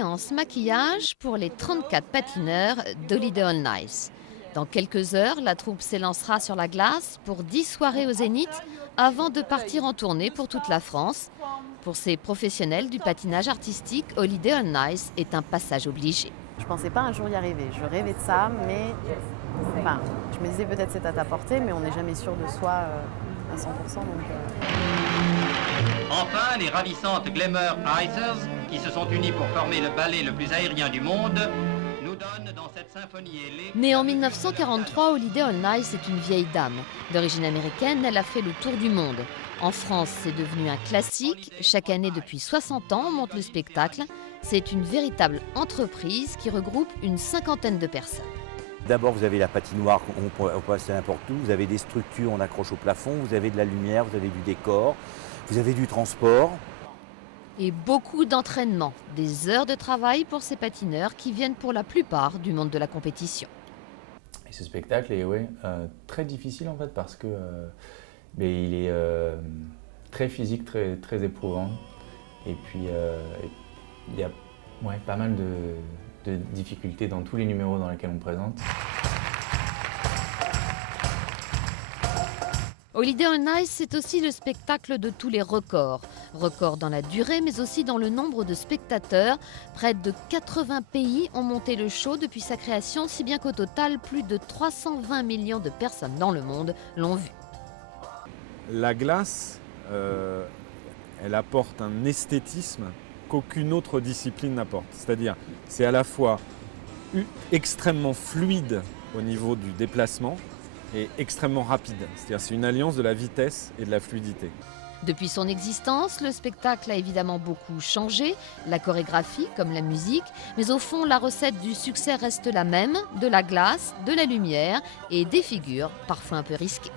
séance maquillage pour les 34 patineurs d'Holiday on Ice. Dans quelques heures, la troupe s'élancera sur la glace pour 10 soirées au Zénith avant de partir en tournée pour toute la France. Pour ces professionnels du patinage artistique, Holiday on Ice est un passage obligé. Je ne pensais pas un jour y arriver. Je rêvais de ça, mais je me disais peut-être c'est à ta portée, mais on n'est jamais sûr de soi à 100%. Enfin, les ravissantes Glamour Icers, qui se sont unies pour former le ballet le plus aérien du monde, nous donnent dans cette symphonie ailée... Née en 1943, Holiday on Ice est une vieille dame. D'origine américaine, elle a fait le tour du monde. En France, c'est devenu un classique. Chaque année, depuis 60 ans, on monte le spectacle. C'est une véritable entreprise qui regroupe une cinquantaine de personnes. D'abord, vous avez la patinoire, on peut passer n'importe où. Vous avez des structures, on accroche au plafond. Vous avez de la lumière, vous avez du décor. Vous avez du transport. Et beaucoup d'entraînement, des heures de travail pour ces patineurs qui viennent pour la plupart du monde de la compétition. Et ce spectacle est très difficile en fait parce que il est très physique, très éprouvant. Et puis il y a pas mal de difficultés dans tous les numéros dans lesquels on présente. Holiday on Ice, c'est aussi le spectacle de tous les records. Records dans la durée, mais aussi dans le nombre de spectateurs. Près de 80 pays ont monté le show depuis sa création, si bien qu'au total, plus de 320 millions de personnes dans le monde l'ont vu. La glace, elle apporte un esthétisme qu'aucune autre discipline n'apporte. C'est-à-dire, c'est à la fois extrêmement fluide au niveau du déplacement, et extrêmement rapide. C'est-à-dire c'est une alliance de la vitesse et de la fluidité. Depuis son existence, le spectacle a évidemment beaucoup changé, la chorégraphie comme la musique, mais au fond, la recette du succès reste la même, de la glace, de la lumière et des figures parfois un peu risquées.